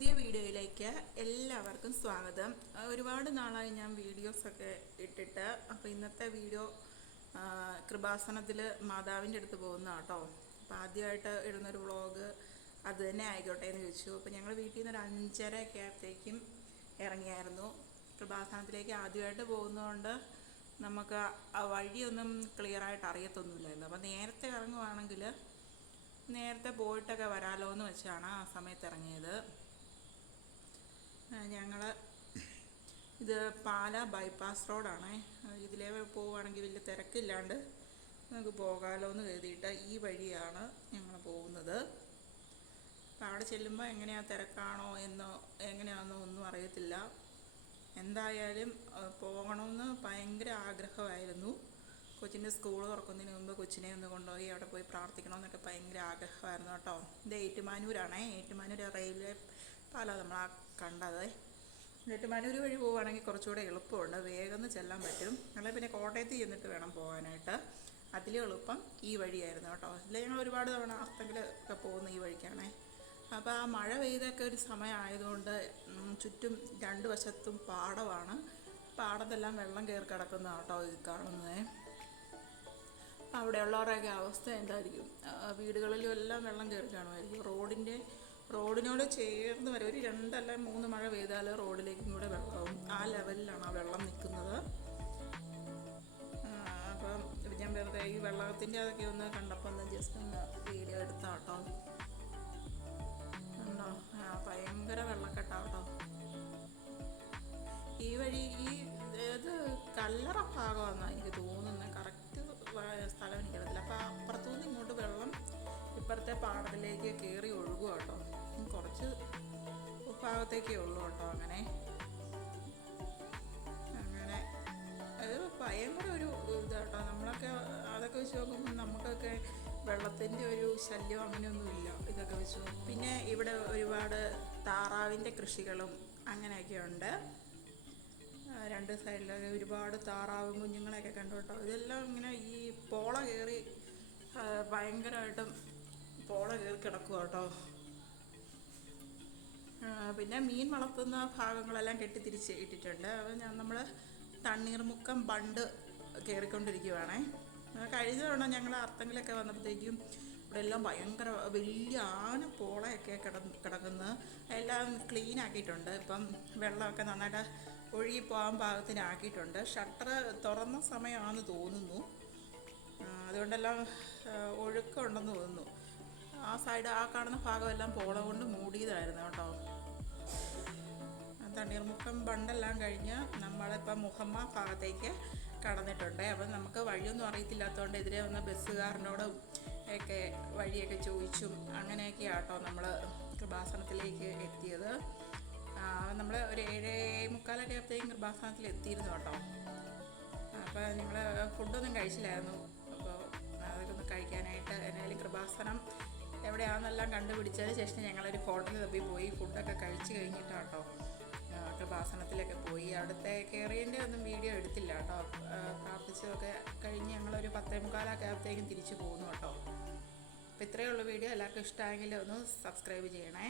പുതിയ വീഡിയോയിലേക്ക് എല്ലാവർക്കും സ്വാഗതം. ഒരുപാട് നാളായി ഞാൻ വീഡിയോസൊക്കെ ഇട്ടിട്ട്. അപ്പോൾ ഇന്നത്തെ വീഡിയോ കൃപാസനത്തിൽ മാതാവിൻ്റെ അടുത്ത് പോകുന്ന കേട്ടോ. അപ്പോൾ ആദ്യമായിട്ട് ഇടുന്നൊരു വ്ളോഗ് അത് തന്നെ ആയിക്കോട്ടെ എന്ന് ചോദിച്ചു. അപ്പോൾ ഞങ്ങൾ വീട്ടിൽ നിന്ന് ഒരു 5:30 ആയപ്പോഴത്തേക്കും ഇറങ്ങിയായിരുന്നു. കൃപാസനത്തിലേക്ക് ആദ്യമായിട്ട് പോകുന്നതുകൊണ്ട് നമുക്ക് ആ വഴിയൊന്നും ക്ലിയറായിട്ട് അറിയത്തൊന്നുമില്ലായിരുന്നു. അപ്പോൾ നേരത്തെ ഇറങ്ങുവാണെങ്കിൽ നേരത്തെ പോയിട്ടൊക്കെ വരാമല്ലോ എന്ന് വെച്ചാണ് ആ സമയത്ത് ഇറങ്ങിയത്. ഞങ്ങൾ ഇത് പാലാ ബൈപ്പാസ് റോഡാണ്. ഇതിലേ പോവുകയാണെങ്കിൽ വലിയ തിരക്കില്ലാണ്ട് നമുക്ക് പോകാമല്ലോ എന്ന് കരുതിയിട്ട് ഈ വഴിയാണ് ഞങ്ങൾ പോകുന്നത്. അപ്പം അവിടെ ചെല്ലുമ്പോൾ എങ്ങനെയാണ്, തിരക്കാണോ എന്നോ എങ്ങനെയാണെന്നോ ഒന്നും അറിയത്തില്ല. എന്തായാലും പോകണമെന്ന് ഭയങ്കര ആഗ്രഹമായിരുന്നു. കൊച്ചിൻ്റെ സ്കൂൾ തുറക്കുന്നതിന് മുമ്പ് കൊച്ചിനെ ഒന്ന് കൊണ്ടുപോയി അവിടെ പോയി പ്രാർത്ഥിക്കണമെന്നൊക്കെ ഭയങ്കര ആഗ്രഹമായിരുന്നു കേട്ടോ. ഇത് ഏറ്റുമാനൂരാണേ. ഏറ്റുമാനൂർ റെയിൽവേ പാലം നമ്മളാ കണ്ടത്. ഏറ്റുമാനൂർ വഴി പോവുകയാണെങ്കിൽ കുറച്ചുകൂടെ എളുപ്പമുണ്ട്, വേഗം ചെല്ലാൻ പറ്റും. അല്ലെങ്കിൽ പിന്നെ കോട്ടയത്ത് ചെന്നിട്ട് വേണം പോകാനായിട്ട്. അതിലും എളുപ്പം ഈ വഴിയായിരുന്നു കേട്ടോ. ഇതിൽ ഞങ്ങൾ ഒരുപാട് തവണ അസ്തങ്കിൽ ഒക്കെ പോകുന്ന ഈ വഴിക്കാണേ. അപ്പോൾ ആ മഴ പെയ്തൊക്കെ ഒരു സമയമായതുകൊണ്ട് ചുറ്റും രണ്ട് വശത്തും പാടമാണ്. പാടത്തെല്ലാം വെള്ളം കയറി കിടക്കുന്ന കേട്ടോ ഇത് കാണുന്നത്. അവിടെയുള്ളവരുടെയൊക്കെ അവസ്ഥ എന്തായിരിക്കും? വീടുകളിലും എല്ലാം വെള്ളം കയറി കാണുമായിരിക്കും. റോഡിനോട് ചേർന്ന് വരെ ഒരു 2 അല്ലെങ്കിൽ 3 മഴ പെയ്താൽ റോഡിലേക്കും കൂടെ വെള്ളവും. ആ ലെവലിലാണ് ആ വെള്ളം നിൽക്കുന്നത്. അപ്പം ഞാൻ വെറുതെ ഈ വെള്ളത്തിൻ്റെ അതൊക്കെ ഒന്ന് കണ്ടപ്പോൾ ഒന്ന് ജസ്റ്റ് ഒന്ന് വീഡിയോ എടുത്താട്ടോ. ഉണ്ടോ? ഭയങ്കര വെള്ളക്കെട്ടാട്ടോ ഈ വഴി. ഇത് കല്ലറ ഭാഗമാണെന്നാണ് എനിക്ക് തോന്നുന്നത്. കറക്റ്റ് സ്ഥലം എനിക്കറിയത്തില്ല. അപ്പോൾ അപ്പുറത്തുനിന്ന് ഇങ്ങോട്ട് വെള്ളം ഇപ്പുറത്തെ പാടത്തിലേക്ക് കയറി ഒഴുകുക കേട്ടോ. കുറച്ച് ഭാഗത്തേക്കേ ഉള്ളൂ കേട്ടോ. അങ്ങനെ അത് ഭയങ്കര ഒരു ഇതാട്ടോ. നമ്മളൊക്കെ അതൊക്കെ വെച്ച് നോക്കുമ്പോൾ നമുക്കൊക്കെ വെള്ളത്തിൻ്റെ ഒരു ശല്യം അങ്ങനെയൊന്നുമില്ല ഇതൊക്കെ വെച്ച്. പിന്നെ ഇവിടെ ഒരുപാട് താറാവിൻ്റെ കൃഷികളും അങ്ങനെയൊക്കെ ഉണ്ട്. 2 സൈഡിലൊക്കെ ഒരുപാട് താറാവും കുഞ്ഞുങ്ങളെയൊക്കെ കണ്ടു കേട്ടോ. ഇതെല്ലാം ഇങ്ങനെ ഈ പോള കയറി ഭയങ്കരമായിട്ടും പോള കയറി കിടക്കുക കേട്ടോ. പിന്നെ മീൻ വളർത്തുന്ന ഭാഗങ്ങളെല്ലാം കെട്ടിത്തിരിച്ച് ഇട്ടിട്ടുണ്ട്. അത് നമ്മൾ തണ്ണീർമുക്കം ബണ്ട് കയറിക്കൊണ്ടിരിക്കുവാണേ. കഴിഞ്ഞ തവണ ഞങ്ങൾ അർത്തങ്കിലൊക്കെ വന്നപ്പോഴത്തേക്കും ഇവിടെ എല്ലാം ഭയങ്കര വലിയ ആന പോളയൊക്കെ കിടക്കുന്ന എല്ലാം ക്ലീൻ ആക്കിയിട്ടുണ്ട്. ഇപ്പം വെള്ളമൊക്കെ നന്നായിട്ട് ഒഴുകി പോകാൻ പാകത്തിനാക്കിയിട്ടുണ്ട്. ഷട്ടർ തുറന്ന സമയമാണെന്ന് തോന്നുന്നു. അതുകൊണ്ടെല്ലാം ഒഴുക്കുണ്ടെന്ന് തോന്നുന്നു. ആ സൈഡ് ആ കാണുന്ന ഭാഗമെല്ലാം പോള കൊണ്ട് മൂടിയതായിരുന്നു കേട്ടോ. തണ്ണീർമുക്കം ബണ്ടെല്ലാം കഴിഞ്ഞ് നമ്മളിപ്പം മുഹമ്മ ഭാഗത്തേക്ക് കടന്നിട്ടുണ്ട്. അപ്പം നമുക്ക് വഴിയൊന്നും അറിയത്തില്ലാത്തതുകൊണ്ട് എതിരെ വന്ന ബസ്സുകാരനോടും ഒക്കെ വഴിയൊക്കെ ചോദിച്ചും അങ്ങനെയൊക്കെ ആട്ടോ നമ്മൾ കൃപാസനത്തിലേക്ക് എത്തിയത്. നമ്മൾ ഒരു 7:45 ആയപ്പോഴത്തേക്കും കൃപാസനത്തിൽ എത്തിയിരുന്നു കേട്ടോ. അപ്പോൾ ഞങ്ങൾ ഫുഡൊന്നും കഴിച്ചില്ലായിരുന്നു. അപ്പോൾ അതൊക്കെ ഒന്ന് കഴിക്കാനായിട്ട് എന്നാലും കൃപാസനം എവിടെയാണെന്നെല്ലാം കണ്ടുപിടിച്ചതിന് ശേഷം ഞങ്ങളൊരു ഹോട്ടലിൽ തപ്പി പോയി ഫുഡൊക്കെ കഴിച്ച് കഴിഞ്ഞിട്ടാട്ടോ കൃപാസനത്തിലൊക്കെ പോയി. അവിടുത്തെ കയറിയതിൻ്റെ ഒന്നും വീഡിയോ എടുത്തില്ല കേട്ടോ. പ്രാർത്ഥിച്ചതൊക്കെ കഴിഞ്ഞ് ഞങ്ങളൊരു 10:45 ആയപ്പോഴത്തേക്കും തിരിച്ചു പോകുന്നു കേട്ടോ. അപ്പോൾ ഇത്രയേ ഉള്ളൂ വീഡിയോ. എല്ലാവർക്കും ഇഷ്ടമായെങ്കിൽ ഒന്ന് സബ്സ്ക്രൈബ് ചെയ്യണേ.